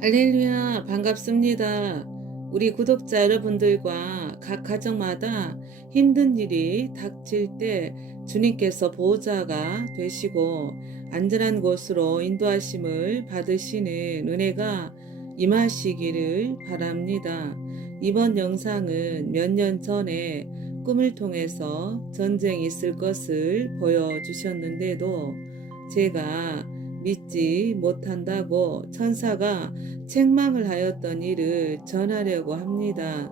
할렐루야, 반갑습니다. 우리 구독자 여러분들과 각 가정마다 힘든 일이 닥칠 때 주님께서 보호자가 되시고 안전한 곳으로 인도하심을 받으시는 은혜가 임하시기를 바랍니다. 이번 영상은 몇 년 전에 꿈을 통해서 전쟁이 있을 것을 보여주셨는데도 제가 믿지 못한다고 천사가 책망을 하였던 일을 전하려고 합니다.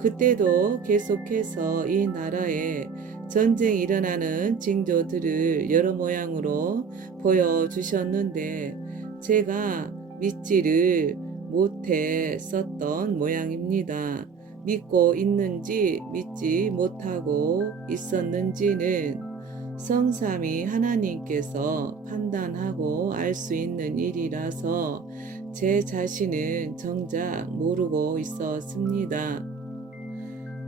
그때도 계속해서 이 나라에 전쟁이 일어나는 징조들을 여러 모양으로 보여주셨는데 제가 믿지를 못했었던 모양입니다. 믿고 있는지 믿지 못하고 있었는지는 성삼위 하나님께서 판단하고 알 수 있는 일이라서 제 자신은 정작 모르고 있었습니다.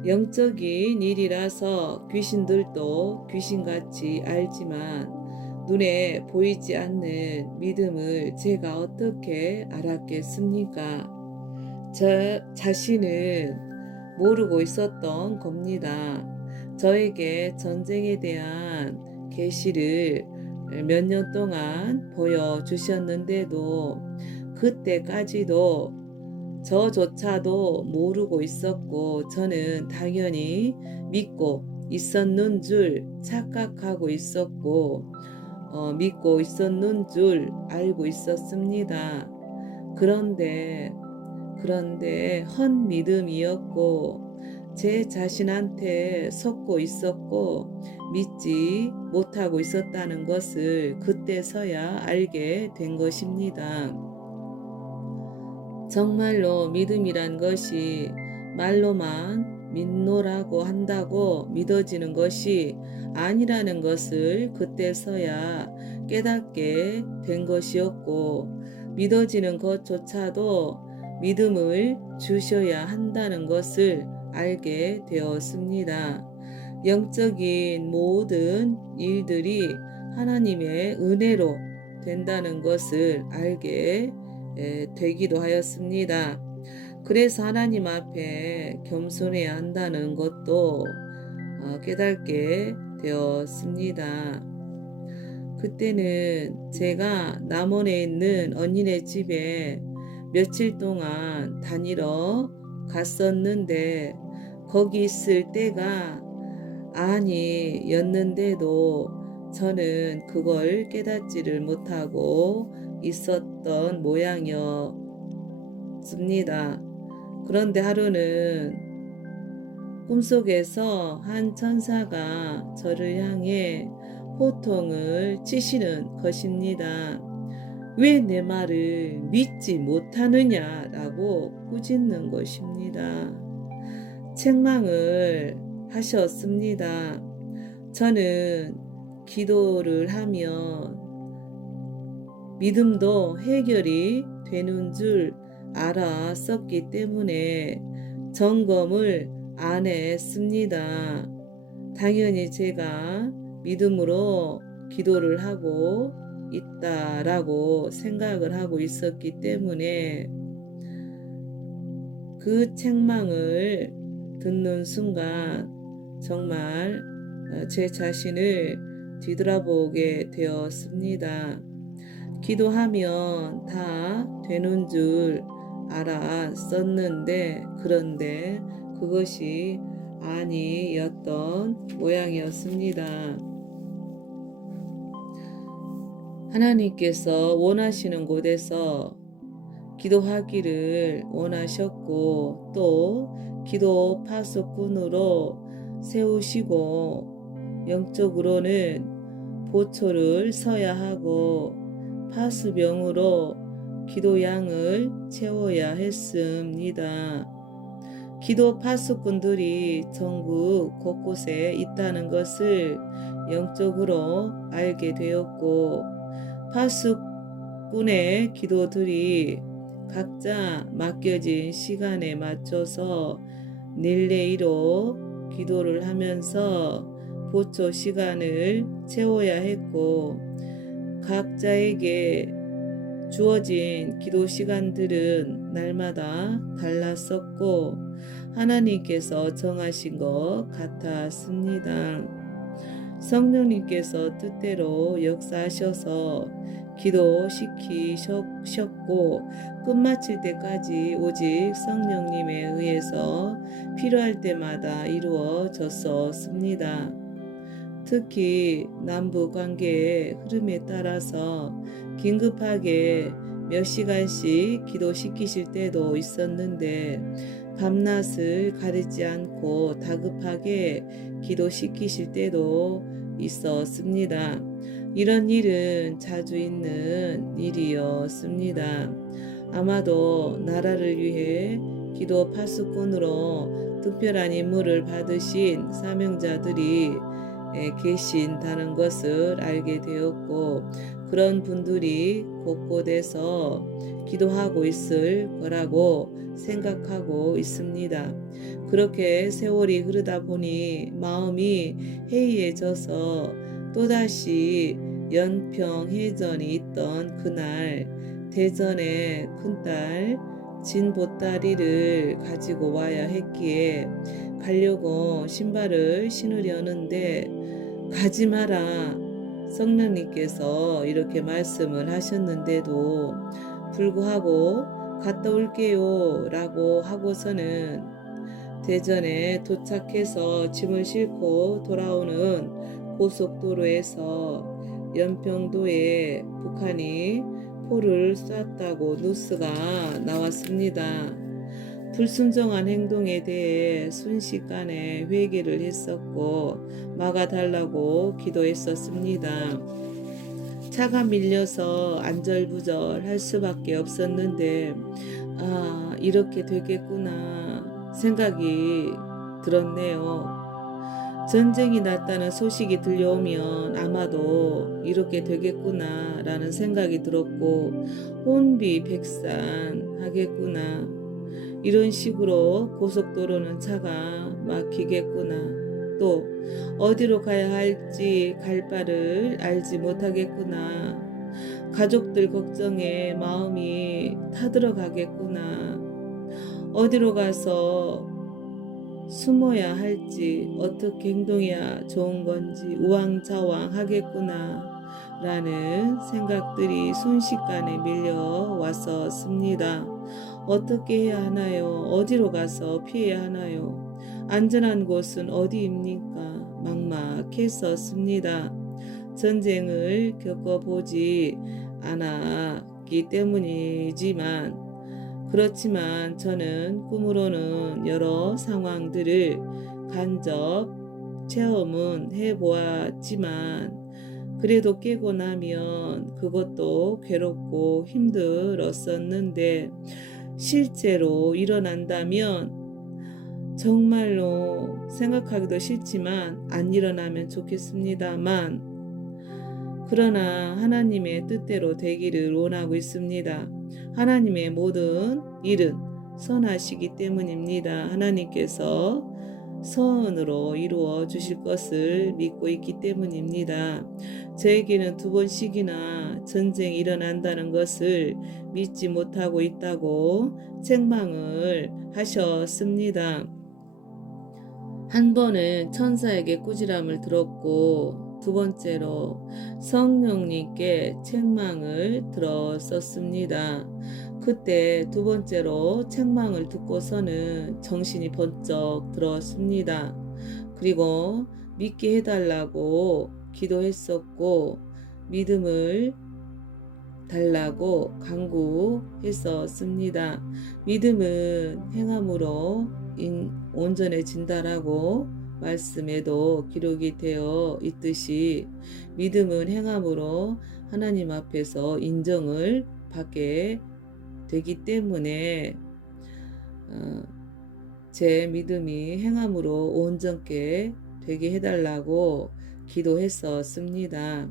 영적인 일이라서 귀신들도 귀신같이 알지만 눈에 보이지 않는 믿음을 제가 어떻게 알았겠습니까? 저 자신은 모르고 있었던 겁니다. 저에게 전쟁에 대한 계시를 몇 년 동안 보여주셨는데도 그때까지도 저조차도 모르고 있었고 저는 당연히 믿고 있었는 줄 착각하고 있었고 믿고 있었는 줄 알고 있었습니다. 그런데 헛 믿음이었고 제 자신한테 속고 있었고 믿지 못하고 있었다는 것을 그때서야 알게 된 것입니다. 정말로 믿음이란 것이 말로만 믿노라고 한다고 믿어지는 것이 아니라는 것을 그때서야 깨닫게 된 것이었고 믿어지는 것조차도 믿음을 주셔야 한다는 것을 알게 되었습니다. 영적인 모든 일들이 하나님의 은혜로 된다는 것을 알게 되기도 하였습니다. 그래서 하나님 앞에 겸손해야 한다는 것도 깨닫게 되었습니다. 그때는 제가 남원에 있는 언니네 집에 며칠 동안 다니러 갔었는데 거기 있을 때가 아니었는데도 저는 그걸 깨닫지를 못하고 있었던 모양이었습니다. 그런데 하루는 꿈속에서 한 천사가 저를 향해 호통을 치시는 것입니다. 왜 내 말을 믿지 못하느냐라고 꾸짖는 것입니다. 책망을 하셨습니다. 저는 기도를 하면 믿음도 해결이 되는 줄 알았었기 때문에 점검을 안 했습니다. 당연히 제가 믿음으로 기도를 하고 있다라고 생각을 하고 있었기 때문에 그 책망을 듣는 순간 정말 제 자신을 뒤돌아보게 되었습니다. 기도하면 다 되는 줄 알았었는데 그런데 그것이 아니었던 모양이었습니다. 하나님께서 원하시는 곳에서 기도하기를 원하셨고 또 기도 파수꾼으로 세우시고 영적으로는 보초를 서야 하고 파수병으로 기도양을 채워야 했습니다. 기도 파수꾼들이 전국 곳곳에 있다는 것을 영적으로 알게 되었고 파수꾼의 기도들이 각자 맡겨진 시간에 맞춰서 릴레이로 기도를 하면서 보초 시간을 채워야 했고 각자에게 주어진 기도 시간들은 날마다 달랐었고 하나님께서 정하신 것 같았습니다. 성령님께서 뜻대로 역사하셔서 기도시키셨고 끝마칠 때까지 오직 성령님에 의해서 필요할 때마다 이루어졌었습니다. 특히 남북 관계의 흐름에 따라서 긴급하게 몇 시간씩 기도시키실 때도 있었는데 밤낮을 가리지 않고 다급하게 기도시키실 때도 있었습니다. 이런 일은 자주 있는 일이었습니다. 아마도 나라를 위해 기도 파수꾼으로 특별한 임무를 받으신 사명자들이 계신다는 것을 알게 되었고 그런 분들이 곳곳에서 기도하고 있을 거라고 생각하고 있습니다. 그렇게 세월이 흐르다 보니 마음이 해이해져서 또다시 연평해전이 있던 그날 대전의 큰딸 진보따리를 가지고 와야 했기에 가려고 신발을 신으려는데 가지 마라 성령님께서 이렇게 말씀을 하셨는데도 불구하고 갔다 올게요 라고 하고서는 대전에 도착해서 짐을 싣고 돌아오는 고속도로에서 연평도에 북한이 포를 쐈다고 뉴스가 나왔습니다. 불순종한 행동에 대해 순식간에 회개를 했었고 막아달라고 기도했었습니다. 차가 밀려서 안절부절 할 수밖에 없었는데 이렇게 되겠구나 생각이 들었네요. 전쟁이 났다는 소식이 들려오면 아마도 이렇게 되겠구나 라는 생각이 들었고 혼비백산하겠구나 이런 식으로 고속도로는 차가 막히겠구나 또 어디로 가야 할지 갈 바를 알지 못하겠구나 가족들 걱정에 마음이 타들어가겠구나 어디로 가서 숨어야 할지 어떻게 행동해야 좋은 건지 우왕좌왕 하겠구나 라는 생각들이 순식간에 밀려왔었습니다. 어떻게 해야 하나요? 어디로 가서 피해야 하나요? 안전한 곳은 어디입니까? 막막했었습니다. 전쟁을 겪어보지 않았기 때문이지만 그렇지만 저는 꿈으로는 여러 상황들을 간접 체험은 해보았지만 그래도 깨고 나면 그것도 괴롭고 힘들었었는데 실제로 일어난다면 정말로 생각하기도 싫지만 안 일어나면 좋겠습니다만 그러나 하나님의 뜻대로 되기를 원하고 있습니다. 하나님의 모든 일은 선하시기 때문입니다. 하나님께서 선으로 이루어 주실 것을 믿고 있기 때문입니다. 저에게는 2번씩이나 전쟁이 일어난다는 것을 믿지 못하고 있다고 책망을 하셨습니다. 한 번은 천사에게 꾸지람을 들었고 2번째로 성령님께 책망을 들었었습니다. 그때 2번째로 책망을 듣고서는 정신이 번쩍 들었습니다. 그리고 믿게 해달라고 기도했었고 믿음을 달라고 간구했었습니다. 믿음은 행함으로 온전해진다라고 말씀에도 기록이 되어 있듯이 믿음은 행함으로 하나님 앞에서 인정을 받게 되기 때문에 제 믿음이 행함으로 온전케 되게 해달라고 기도했었습니다.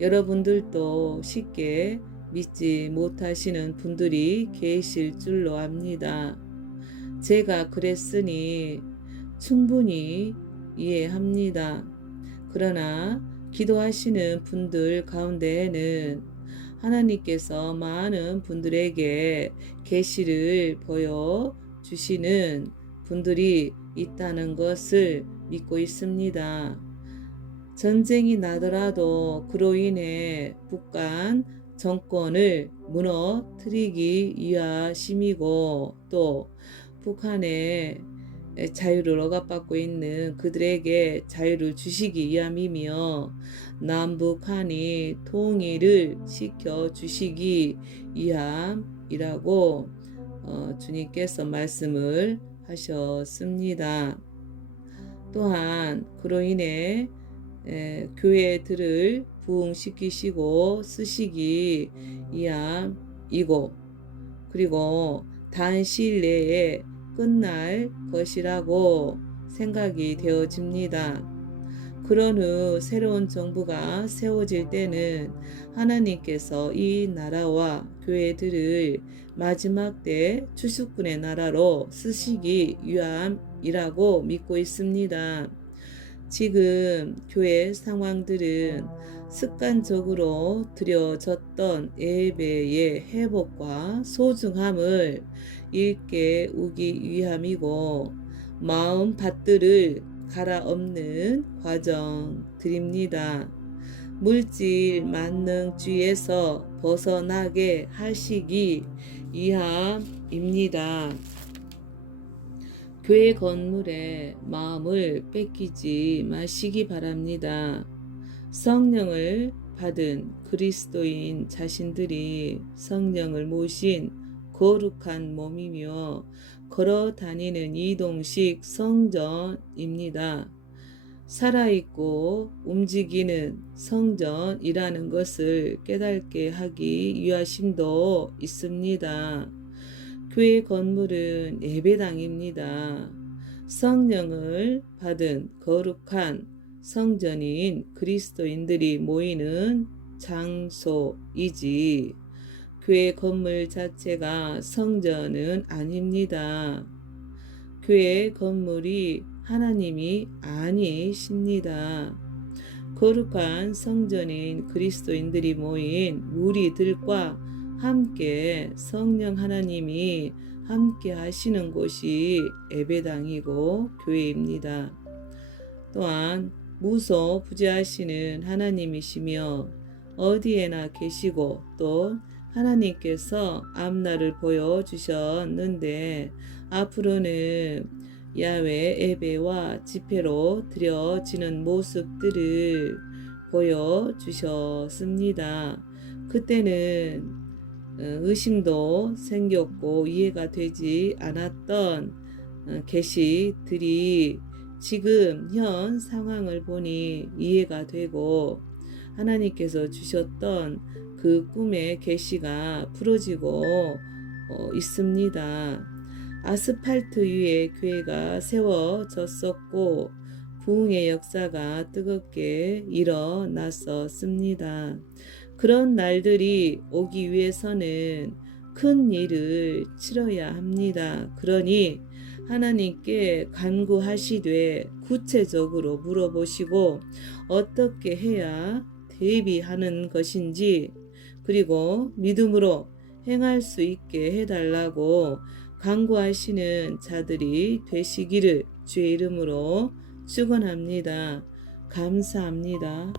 여러분들도 쉽게 믿지 못하시는 분들이 계실 줄로 압니다. 제가 그랬으니 충분히 이해합니다. 그러나 기도하시는 분들 가운데에는 하나님께서 많은 분들에게 계시를 보여 주시는 분들이 있다는 것을 믿고 있습니다. 전쟁이 나더라도 그로 인해 북한 정권을 무너뜨리기 위하심이고, 또 북한의 자유를 억압받고 있는 그들에게 자유를 주시기 위함이며, 남북한이 통일을 시켜 주시기 위함이라고 주님께서 말씀을 하셨습니다. 또한 그로 인해 교회들을 부흥시키시고 쓰시기 위함이고, 그리고 단시일 내에 끝날 것이라고 생각이 되어집니다. 그런 후 새로운 정부가 세워질 때는 하나님께서 이 나라와 교회들을 마지막 때 추수꾼의 나라로 쓰시기 위함이라고 믿고 있습니다. 지금 교회 상황들은 습관적으로 드려졌던 예배의 회복과 소중함을 일깨 우기 위함이고, 마음 밭들을 갈아엎는 과정들입니다. 물질 만능주의에서 벗어나게 하시기 위함입니다. 교회 건물에 마음을 뺏기지 마시기 바랍니다. 성령을 받은 그리스도인 자신들이 성령을 모신 거룩한 몸이며 걸어 다니는 이동식 성전입니다. 살아있고 움직이는 성전이라는 것을 깨닫게 하기 위하심도 있습니다. 교회 건물은 예배당입니다. 성령을 받은 거룩한 성전인 그리스도인들이 모이는 장소이지, 교회 건물 자체가 성전은 아닙니다. 교회 건물이 하나님이 아니십니다. 거룩한 성전인 그리스도인들이 모인 무리들과 함께 성령 하나님이 함께 하시는 곳이 예배당이고 교회입니다. 또한 무소부지하시는 하나님이시며 어디에나 계시고, 또 하나님께서 앞날을 보여주셨는데 앞으로는 야외 예배와 집회로 드려지는 모습들을 보여주셨습니다. 그때는 의심도 생겼고 이해가 되지 않았던 계시들이 지금 현 상황을 보니 이해가 되고, 하나님께서 주셨던 그 꿈의 계시가 풀어지고 있습니다. 아스팔트 위에 교회가 세워졌었고 부흥의 역사가 뜨겁게 일어났었습니다. 그런 날들이 오기 위해서는 큰 일을 치러야 합니다. 그러니 하나님께 간구하시되 구체적으로 물어보시고 어떻게 해야 대비하는 것인지, 그리고 믿음으로 행할 수 있게 해달라고 간구하시는 자들이 되시기를 주의 이름으로 축원합니다. 감사합니다.